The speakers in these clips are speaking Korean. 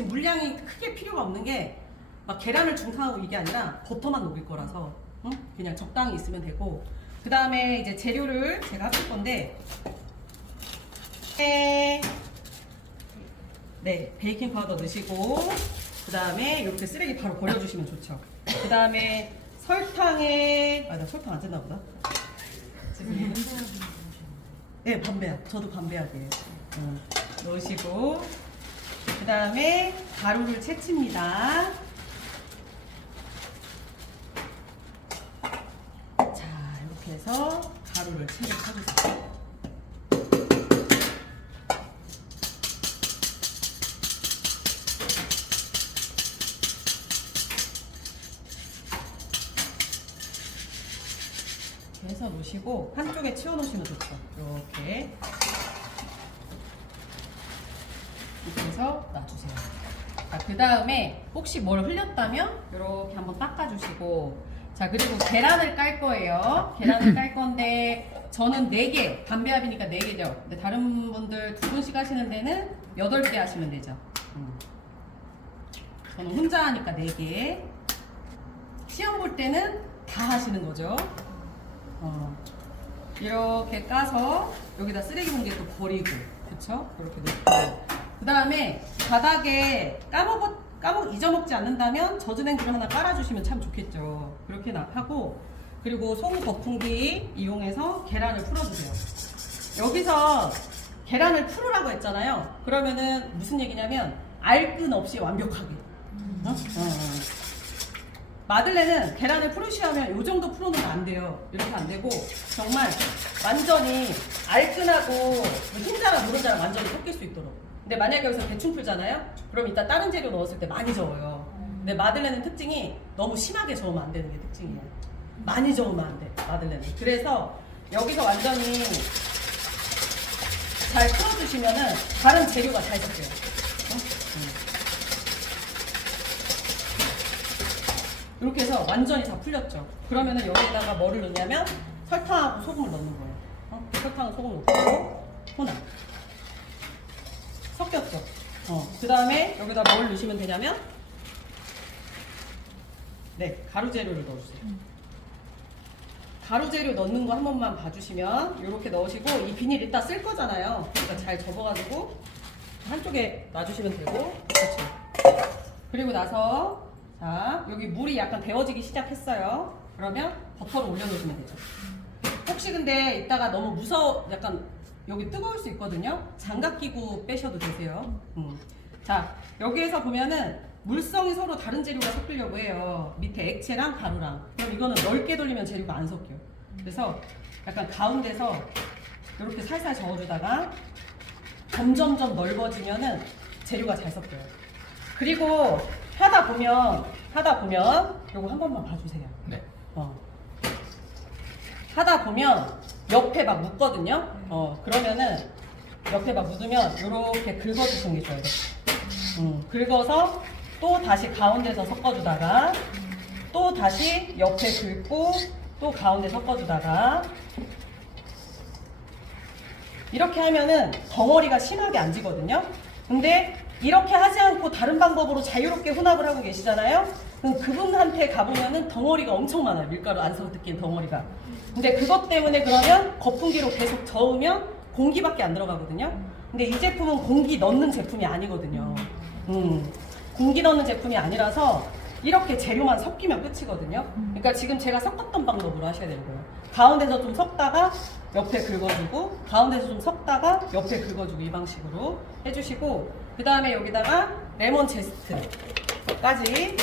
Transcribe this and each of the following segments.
지금 물량이 크게 필요가 없는 게 막 계란을 중탕하고 이게 아니라 버터만 녹일 거라서 응? 그냥 적당히 있으면 되고, 그 다음에 이제 재료를 제가 합칠 건데, 네, 베이킹 파우더 넣으시고, 그 다음에 이렇게 쓰레기 바로 버려주시면 좋죠. 그 다음에 설탕에, 나 설탕 안 쨌나 보다. 네, 반배약. 저도 반배약이에요. 넣으시고, 그 다음에 가루를 채칩니다. 자, 이렇게 해서 가루를 채를 쳐주세요. 이렇게 해서 놓으시고 한쪽에 치워 놓으시면 좋죠. 이렇게 해서 놔주세요. 자, 그 다음에 혹시 뭘 흘렸다면 이렇게 한번 닦아주시고, 자, 그리고 계란을 깔 거예요. 계란을 깔 건데 저는 4개, 반배합이니까 4개죠. 근데 다른 분들 2분씩 하시는 데는 8개 하시면 되죠. 저는 혼자 하니까 4개. 시험 볼 때는 다 하시는 거죠. 이렇게 까서 여기다 쓰레기 봉지에 또 버리고, 그쵸? 이렇게 놓고, 그 다음에 바닥에 잊어먹지 않는다면 젖은 행주를 하나 깔아주시면 참 좋겠죠. 그렇게 하고, 그리고 송 거품기 이용해서 계란을 풀어주세요. 여기서 계란을 풀으라고 했잖아요. 그러면은 무슨 얘기냐면 알끈 없이 완벽하게. 마들렌은 계란을 풀으시려면 이 정도 풀어놓으면 안 돼요. 이렇게 안 되고 정말 완전히 알끈하고 흰자랑 노른자랑 완전히 섞일 수 있도록. 근데 만약에 여기서 대충 풀잖아요? 그럼 이따 다른 재료 넣었을 때 많이 저어요. 근데 마들렌은 특징이 너무 심하게 저으면 안 되는 게 특징이에요. 많이 저으면 안 돼, 마들렌은. 그래서 여기서 완전히 잘 풀어주시면은 다른 재료가 잘 섞여요. 이렇게 해서 완전히 다 풀렸죠. 그러면은 여기다가 뭐를 넣냐면 설탕하고 소금을 넣는 거예요. 설탕하고 소금 넣고 혼합. 섞였죠. 그 다음에 여기다 뭘 넣으시면 되냐면, 네, 가루 재료를 넣어주세요. 가루 재료 넣는 거 한 번만 봐주시면 이렇게 넣으시고, 이 비닐 이따 쓸 거잖아요. 그러니까 잘 접어가지고 한쪽에 놔주시면 되고, 그렇죠. 그리고 나서 자, 여기 물이 약간 데워지기 시작했어요. 그러면 버터를 올려놓으시면 되죠. 혹시 근데 이따가 너무 약간 여기 뜨거울 수 있거든요. 장갑 끼고 빼셔도 되세요. 자, 여기에서 보면은 물성이 서로 다른 재료가 섞이려고 해요. 밑에 액체랑 가루랑. 그럼 이거는 넓게 돌리면 재료가 안 섞여요. 그래서 약간 가운데서 이렇게 살살 저어주다가 점점점 넓어지면은 재료가 잘 섞여요. 그리고 하다 보면 요거 한 번만 봐주세요. 네. 하다 보면 옆에 막 묻거든요. 그러면은 옆에 막 묻으면 이렇게 긁어주시는 게 좋아요. 긁어서 또 다시 가운데서 섞어주다가 또 다시 옆에 긁고 또 가운데 섞어주다가 이렇게 하면은 덩어리가 심하게 안 지거든요. 근데 이렇게 하지 않고 다른 방법으로 자유롭게 혼합을 하고 계시잖아요. 그럼 그분한테 가보면은 덩어리가 엄청 많아요. 밀가루 안성 뜯긴 덩어리가. 근데 그것 때문에 그러면 거품기로 계속 저으면 공기밖에 안 들어가거든요. 근데 이 제품은 공기 넣는 제품이 아니거든요. 공기 넣는 제품이 아니라서 이렇게 재료만 섞이면 끝이거든요. 그러니까 지금 제가 섞었던 방법으로 하셔야 되는 거예요. 가운데서 좀 섞다가 옆에 긁어주고, 가운데서 좀 섞다가 옆에 긁어주고, 이 방식으로 해주시고, 그 다음에 여기다가 레몬 제스트까지.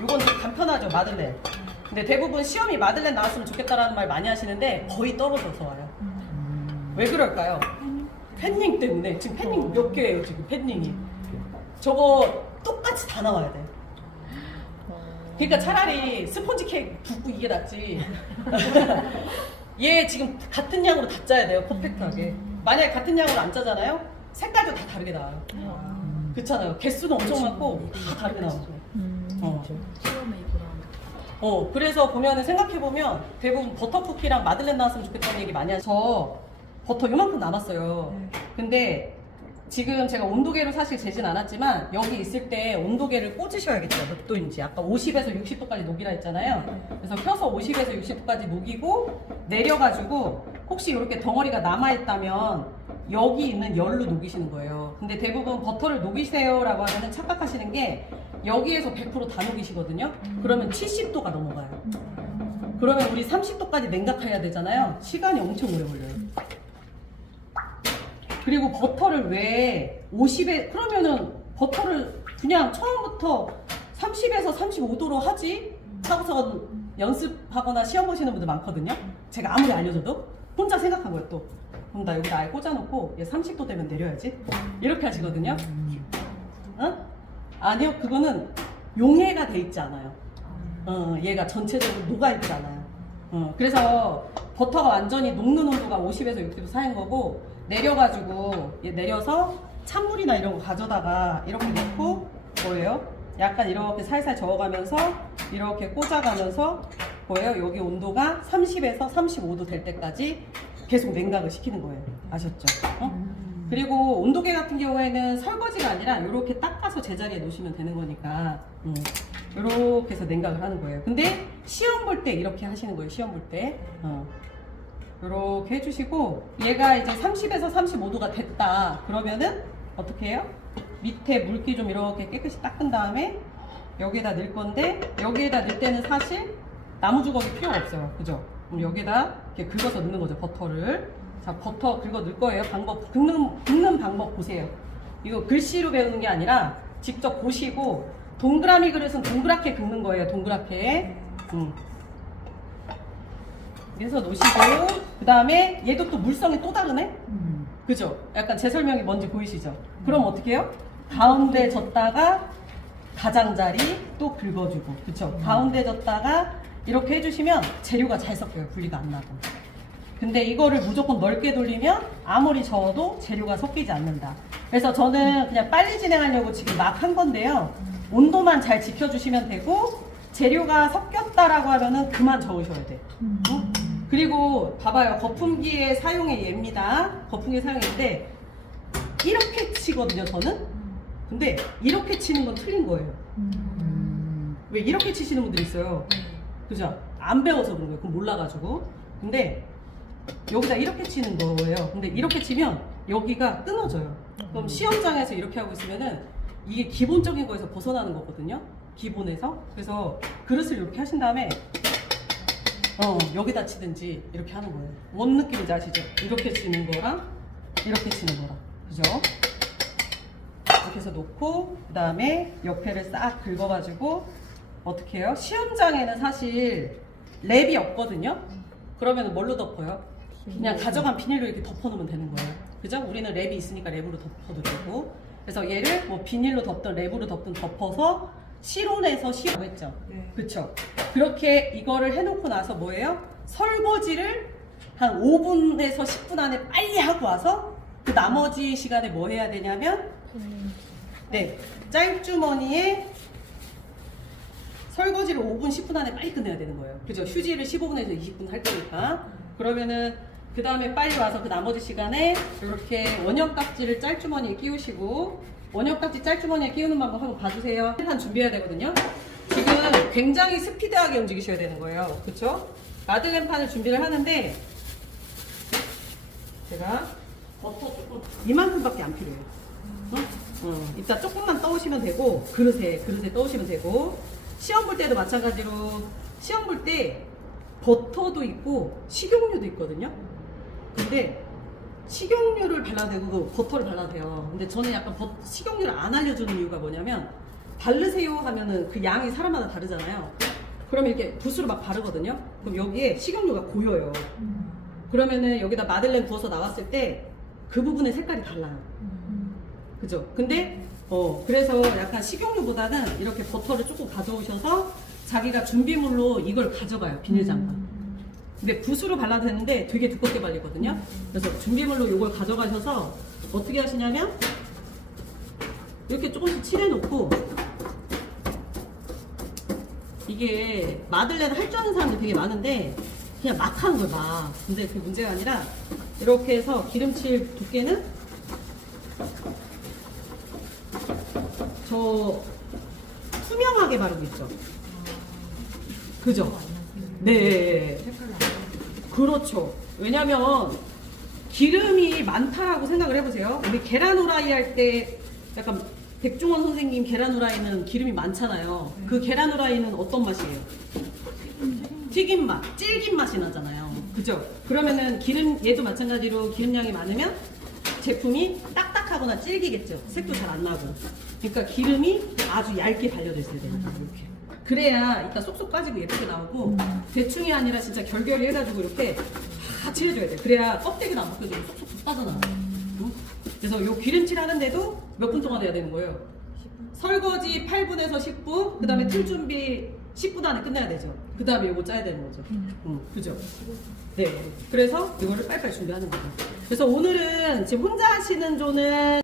이건 좀 간편하죠, 마들렌. 근데 대부분 시험이 마들렌 나왔으면 좋겠다라는 말 많이 하시는데 거의 떨어져서 와요. 왜 그럴까요? 팬닝 때문에. 지금 팬닝 몇 개예요, 지금 팬닝이. 저거 똑같이 다 나와야 돼. 그러니까 차라리 스폰지 케이크 붓고 이게 낫지. 얘 지금 같은 양으로 다 짜야 돼요, 퍼펙트하게. 만약에 같은 양으로 안 짜잖아요? 색깔도 다 다르게 나와요. 그렇잖아요. 개수도 엄청 많고 다 다르게 나오죠. 그래서 보면은 생각해보면 대부분 버터쿠키랑 마들렌 나왔으면 좋겠다는 얘기 많이 하죠. 저 버터 요만큼 남았어요. 근데 지금 제가 온도계로 사실 재진 않았지만 여기 있을 때 온도계를 꽂으셔야겠죠. 몇 도인지. 아까 50에서 60도까지 녹이라 했잖아요. 그래서 켜서 50에서 60도까지 녹이고 내려가지고 혹시 이렇게 덩어리가 남아있다면 여기 있는 열로 녹이시는 거예요. 근데 대부분 버터를 녹이세요라고 하면 착각하시는 게 여기에서 100% 다 녹이시거든요. 그러면 70도가 넘어가요. 그러면 우리 30도까지 냉각해야 되잖아요. 시간이 엄청 오래 걸려요. 그리고 버터를 왜 50에 그러면은 버터를 그냥 처음부터 30에서 35도로 하지 하고서 연습하거나 시험 보시는 분들 많거든요. 제가 아무리 알려줘도 혼자 생각한 거예요. 또 그럼 나 여기다 아예 꽂아놓고 얘 30도 되면 내려야지 이렇게 하시거든요. 어? 아니요, 그거는 용해가 돼 있지 않아요. 얘가 전체적으로 녹아 있지 않아요. 그래서 버터가 완전히 녹는 온도가 50에서 60도 사이인 거고, 내려가지고 얘 내려서 찬물이나 이런 거 가져다가 이렇게 넣고 뭐예요? 약간 이렇게 살살 저어가면서 이렇게 꽂아가면서 뭐예요? 여기 온도가 30에서 35도 될 때까지 계속 냉각을 시키는 거예요. 아셨죠? 그리고 온도계 같은 경우에는 설거지가 아니라 이렇게 닦아서 제자리에 놓으시면 되는 거니까 이렇게 해서 냉각을 하는 거예요. 근데 시험 볼 때 이렇게 하시는 거예요. 시험 볼 때 이렇게 해주시고, 얘가 이제 30에서 35도가 됐다 그러면은 어떻게 해요? 밑에 물기 좀 이렇게 깨끗이 닦은 다음에 여기에다 넣을 건데, 여기에다 넣을 때는 사실 나무 주걱이 필요가 없어요. 그죠? 그럼 여기에다 이렇게 긁어서 넣는 거죠. 버터를. 자, 버터 긁어 넣을 거예요. 방법, 긁는 방법 보세요. 이거 글씨로 배우는 게 아니라 직접 보시고, 동그라미 그릇은 동그랗게 긁는 거예요. 동그랗게. 그래서 놓으시고, 그 다음에 얘도 또 물성이 또 다르네? 그죠? 약간 제 설명이 뭔지 보이시죠? 그럼 어떻게 해요? 가운데 졌다가 가장자리 또 긁어주고, 그쵸? 가운데 졌다가 이렇게 해주시면 재료가 잘 섞여요. 분리가 안 나고. 근데 이거를 무조건 넓게 돌리면 아무리 저어도 재료가 섞이지 않는다. 그래서 저는 그냥 빨리 진행하려고 지금 막 한 건데요. 온도만 잘 지켜주시면 되고, 재료가 섞였다라고 하면은 그만 저으셔야 돼. 그리고 봐봐요. 거품기의 사용의 예입니다. 거품기의 사용인데 이렇게 치거든요, 저는. 근데 이렇게 치는 건 틀린 거예요. 왜 이렇게 치시는 분들이 있어요. 그죠? 안 배워서 그런 거예요. 그건 몰라가지고. 근데 여기다 이렇게 치는 거예요. 근데 이렇게 치면 여기가 끊어져요. 그럼 시험장에서 이렇게 하고 있으면은 이게 기본적인 거에서 벗어나는 거거든요. 기본에서. 그래서 그릇을 이렇게 하신 다음에 여기다 치든지 이렇게 하는 거예요. 뭔 느낌인지 아시죠? 이렇게 치는 거랑 이렇게 치는 거랑. 그죠? 이렇게 해서 놓고, 그 다음에 옆에를 싹 긁어가지고 어떻게 해요? 시험장에는 사실 랩이 없거든요? 그러면 뭘로 덮어요? 그냥 가져간 비닐로 이렇게 덮어놓으면 되는 거예요. 그죠? 우리는 랩이 있으니까 랩으로 덮어도 되고. 그래서 얘를 뭐 비닐로 덮든 랩으로 덮든 덮어서 실온에서 시험을 했죠. 네. 그쵸? 그렇게 이거를 해놓고 나서 뭐예요? 설거지를 한 5분에서 10분 안에 빨리 하고 와서 그 나머지 시간에 뭐 해야 되냐면 네, 짤주머니에 설거지를 5분, 10분 안에 빨리 끝내야 되는 거예요. 그죠? 휴지를 15분에서 20분 할 거니까. 그러면은 그 다음에 빨리 와서 그 나머지 시간에 이렇게 원형 깍지를 짤주머니에 끼우시고, 원형 깍지 짤주머니에 끼우는 방법 한번 봐주세요. 판 준비해야 되거든요. 지금 굉장히 스피드하게 움직이셔야 되는 거예요. 그쵸? 마들렌 판을 준비를 하는데 제가 버터 조금 이만큼밖에 안 필요해요. 이따 조금만 떠오시면 되고, 그릇에 떠오시면 되고, 시험 볼 때도 마찬가지로 시험 볼 때 버터도 있고 식용유도 있거든요. 근데 식용유를 발라도 되고 버터를 발라도 돼요. 근데 저는 약간 식용유를 안 알려주는 이유가 뭐냐면, 바르세요 하면은 그 양이 사람마다 다르잖아요. 그러면 이렇게 붓으로 막 바르거든요. 그럼 여기에 식용유가 고여요. 그러면은 여기다 마들렌 부어서 나왔을 때 그 부분의 색깔이 달라요. 그죠? 근데 그래서 약간 식용유보다는 이렇게 버터를 조금 가져오셔서 자기가 준비물로 이걸 가져가요. 비닐장갑. 근데 붓으로 발라도 되는데 되게 두껍게 발리거든요. 그래서 준비물로 이걸 가져가셔서 어떻게 하시냐면 이렇게 조금씩 칠해놓고, 이게 마들렌 할 줄 아는 사람들 되게 많은데 그냥 막 하는 거예요, 막. 근데 그게 문제가 아니라 이렇게 해서 기름칠 두께는 저 투명하게 바르고 있죠. 그죠? 네. 그렇죠. 왜냐면 기름이 많다라고 생각을 해보세요. 우리 계란 후라이 할 때 약간 백종원 선생님 계란 후라이는 기름이 많잖아요. 그 계란 후라이는 어떤 맛이에요? 튀김 맛, 질긴 맛이 나잖아요. 그죠? 그러면은 기름, 얘도 마찬가지로 기름량이 많으면 제품이 딱딱하거나 질기겠죠. 색도 잘 안 나고. 그러니까 기름이 아주 얇게 발려져 있어야 됩니다. 이렇게. 그래야 이따 쏙쏙 빠지고 예쁘게 나오고 대충이 아니라 진짜 결결이 해가지고 이렇게 다 칠해줘야 돼. 그래야 껍데기도 안 벗겨지고 쏙쏙 빠져나와. 응? 그래서 요 기름칠 하는데도 몇 분 동안 해야 되는 거예요? 설거지 8분에서 10분, 그 다음에 틀 준비 10분 안에 끝내야 되죠. 그 다음에 요거 짜야 되는 거죠. 그죠? 네. 그래서 이거를 빨리빨리 준비하는 거죠. 그래서 오늘은 지금 혼자 하시는 조는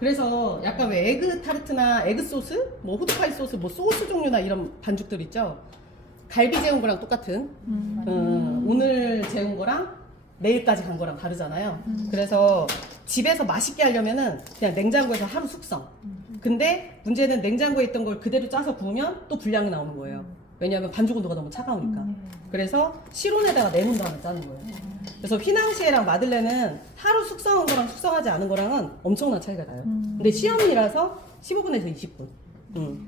그래서 약간 왜 에그 타르트나 에그 소스, 뭐 호두파이 소스, 뭐 소스 종류나 이런 반죽들 있죠. 갈비 재운 거랑 똑같은. 오늘 재운 거랑 내일까지 간 거랑 다르잖아요. 그래서 집에서 맛있게 하려면은 그냥 냉장고에서 하루 숙성. 근데 문제는 냉장고에 있던 걸 그대로 짜서 구우면 또 분량이 나오는 거예요. 왜냐하면 반죽 온도가 너무 차가우니까. 그래서 실온에다가 내놓은 다음에 짜는 거예요. 그래서 휘낭시에랑 마들렌은 하루 숙성한 거랑 숙성하지 않은 거랑은 엄청난 차이가 나요. 근데 시험이라서 15분에서 20분.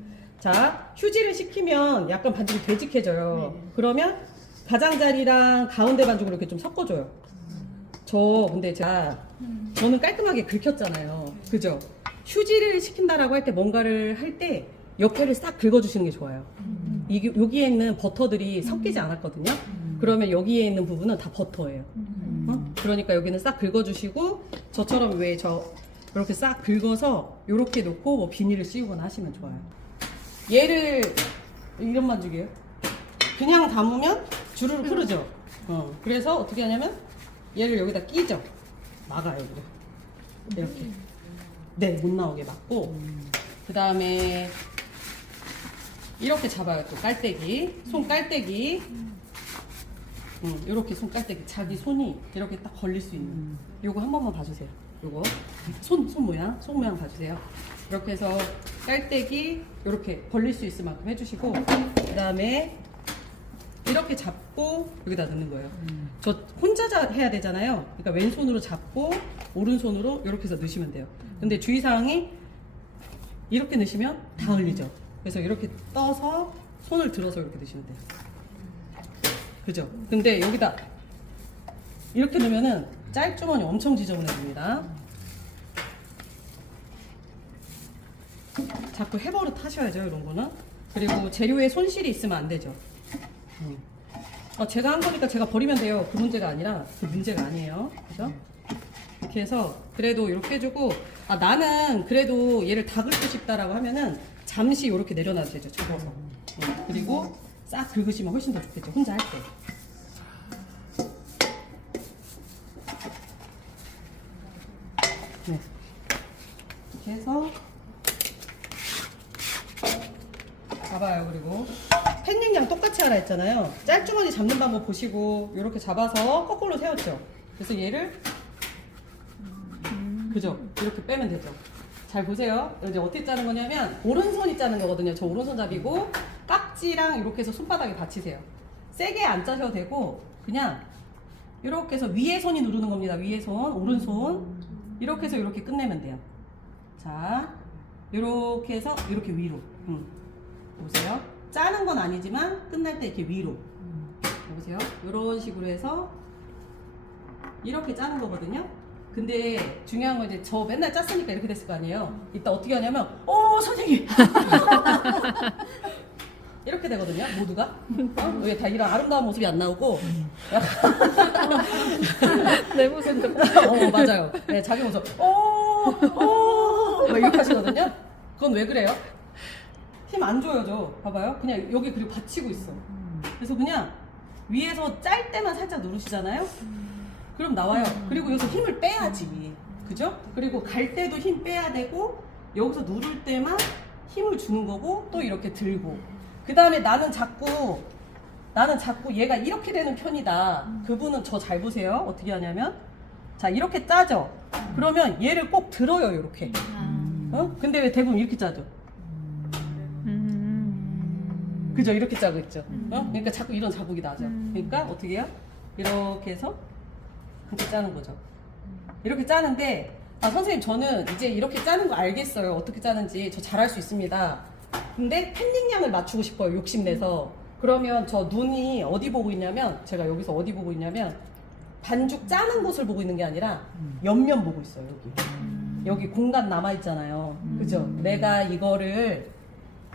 자, 휴지를 식히면 약간 반죽이 되직해져요. 그러면 가장자리랑 가운데 반죽을 이렇게 좀 섞어줘요. 근데 저는 깔끔하게 긁혔잖아요. 그죠? 휴지를 식힌다라고 할 때 뭔가를 할 때 옆에를 싹 긁어주시는 게 좋아요. 여기에 있는 버터들이 섞이지 않았거든요. 그러면 여기에 있는 부분은 다 버터예요. 그러니까 여기는 싹 긁어주시고 저처럼 왜 이렇게 싹 긁어서 이렇게 놓고 뭐 비닐을 씌우거나 하시면 좋아요. 얘를 이런 반죽이에요. 그냥 담으면 주르륵 흐르죠. 그래서 어떻게 하냐면 얘를 여기다 끼죠. 막아요. 이렇게. 네, 못 나오게 막고 그 다음에 이렇게 잡아요. 또 깔때기, 손 깔때기. 이렇게 손 깔때기, 자기 손이 이렇게 딱 걸릴 수 있는. 요거 한 번만 봐주세요. 요거 손 모양 봐주세요. 이렇게 해서 깔때기 이렇게 벌릴 수 있을 만큼 해주시고 그 다음에 이렇게 잡고 여기다 넣는 거예요. 저 혼자 해야 되잖아요. 그러니까 왼손으로 잡고 오른손으로 이렇게 해서 넣으시면 돼요. 근데 주의사항이 이렇게 넣으시면 다 흘리죠. 그래서 이렇게 떠서 손을 들어서 이렇게 넣으시면 돼요. 그죠? 근데 여기다 이렇게 넣으면은 짤주머니 엄청 지저분해집니다. 자꾸 해버릇 하셔야죠, 이런 거는. 그리고 재료에 손실이 있으면 안 되죠. 제가 한 거니까 제가 버리면 돼요. 그 문제가 아니라 그 문제가 아니에요. 그죠? 이렇게 해서 그래도 이렇게 해주고 나는 그래도 얘를 다 긁고 싶다라고 하면은 잠시 이렇게 내려놔도 되죠. 접어서. 그리고 싹 긁으시면 훨씬 더 좋겠죠. 혼자 할 때. 네. 이렇게 해서 잡아요. 그리고 팬닝량 똑같이 하라 했잖아요. 짤주머니 잡는 방법 보시고 이렇게 잡아서 거꾸로 세웠죠. 그래서 얘를 그죠? 이렇게 빼면 되죠. 잘 보세요. 이제 어떻게 짜는 거냐면 오른손이 짜는 거거든요. 저 오른손잡이고 깍지랑 이렇게 해서 손바닥에 받치세요. 세게 안 짜셔도 되고 그냥 이렇게 해서 위에 손이 누르는 겁니다. 위에 손, 오른손 이렇게 해서 이렇게 끝내면 돼요. 자, 이렇게 해서 이렇게 위로. 보세요. 짜는 건 아니지만 끝날 때 이렇게 위로. 보세요. 이런 식으로 해서 이렇게 짜는 거거든요. 근데 중요한 건 이제 저 맨날 짰으니까 이렇게 됐을 거 아니에요. 이따 어떻게 하냐면 선생님 이렇게 되거든요. 모두가 왜 다 이런 아름다운 모습이 안 나오고 내 모습도 맞아요. 네, 자기 모습 막 이렇게 하시거든요. 그건 왜 그래요? 힘 안 줘요. 저 봐봐요. 그냥 여기 그리고 받치고 있어. 그래서 그냥 위에서 짤 때만 살짝 누르시잖아요. 그럼 나와요. 그리고 여기서 힘을 빼야지. 그죠? 그리고 갈 때도 힘 빼야 되고 여기서 누를 때만 힘을 주는 거고 또 이렇게 들고 그 다음에 나는 자꾸 얘가 이렇게 되는 편이다. 그분은 저 잘 보세요. 어떻게 하냐면 자 이렇게 짜죠. 그러면 얘를 꼭 들어요. 이렇게 근데 왜 대부분 이렇게 짜죠? 그죠? 이렇게 짜고 있죠. 그러니까 자꾸 이런 자국이 나죠. 그러니까 어떻게 해요? 이렇게 해서 이렇게 짜는 거죠. 이렇게 짜는데 선생님 저는 이제 이렇게 짜는 거 알겠어요. 어떻게 짜는지 저 잘할 수 있습니다. 근데 펜딩량을 맞추고 싶어요. 욕심내서. 그러면 저 눈이 어디 보고 있냐면 제가 여기서 어디 보고 있냐면 반죽 짜는 곳을 보고 있는 게 아니라 옆면 보고 있어요. 여기 공간 남아있잖아요. 그죠? 내가 이거를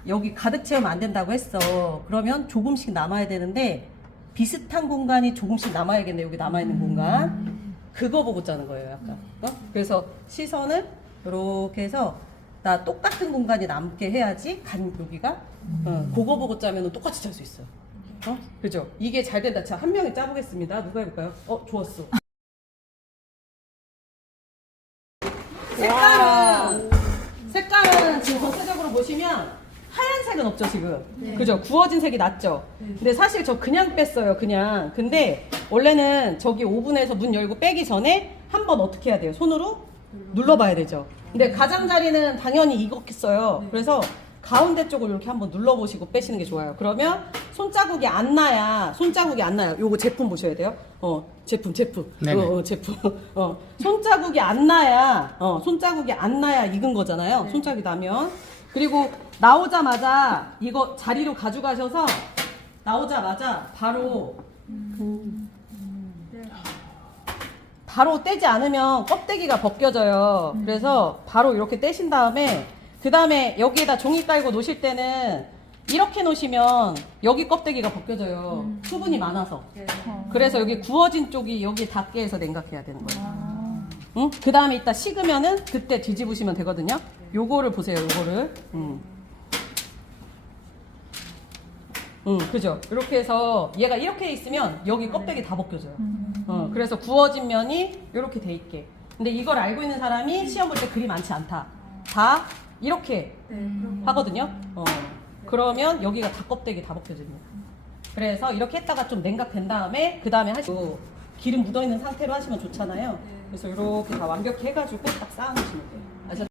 여기 가득 채우면 안 된다고 했어. 그러면 조금씩 남아야 되는데 비슷한 공간이 조금씩 남아야겠네. 여기 남아있는 공간. 그거 보고 짜는 거예요. 약간. 그래서 시선을 이렇게 해서 나 똑같은 공간이 남게 해야지 여기가 그거 보고 짜면 똑같이 짤 수 있어요. 그죠? 이게 잘 된다. 자, 한 명이 짜보겠습니다. 누가 해볼까요? 좋았어. 색깔은 지금 전체적으로 보시면 하얀색은 없죠 지금. 네. 그죠? 구워진 색이 낫죠. 네. 근데 사실 저 그냥 뺐어요. 그냥. 근데 원래는 저기 오븐에서 문 열고 빼기 전에 한번 어떻게 해야 돼요? 손으로 눌러봐야 되죠. 근데 가장자리는 당연히 익었겠어요. 네. 그래서 가운데 쪽을 이렇게 한번 눌러보시고 빼시는 게 좋아요. 그러면 손자국이 안 나야. 요거 제품 보셔야 돼요. 제품. 제품. 손자국이 안 나야. 익은 거잖아요. 네. 손자국이 나면. 그리고 나오자마자 이거 자리로 가져가셔서 나오자마자 바로 떼지 않으면 껍데기가 벗겨져요. 그래서 바로 이렇게 떼신 다음에 그 다음에 여기에다 종이 깔고 놓으실 때는 이렇게 놓으시면 여기 껍데기가 벗겨져요. 수분이 많아서. 그래서 여기 구워진 쪽이 여기 닿게 해서 냉각해야 되는 거예요. 응? 그 다음에 이따 식으면은 그때 뒤집으시면 되거든요. 요거를 보세요. 요거를. 그죠? 이렇게 해서 얘가 이렇게 있으면 여기 껍데기 다 벗겨져요. 그래서 구워진 면이 이렇게 돼 있게. 근데 이걸 알고 있는 사람이 시험 볼 때 그리 많지 않다. 다 이렇게 하거든요. 그러면 여기가 다 껍데기 다 벗겨집니다. 그래서 이렇게 했다가 좀 냉각된 다음에 그 다음에 하시고 기름 묻어있는 상태로 하시면 좋잖아요. 그래서 이렇게 다 완벽히 해가지고 딱 쌓아놓으시면 돼요. 아셨죠?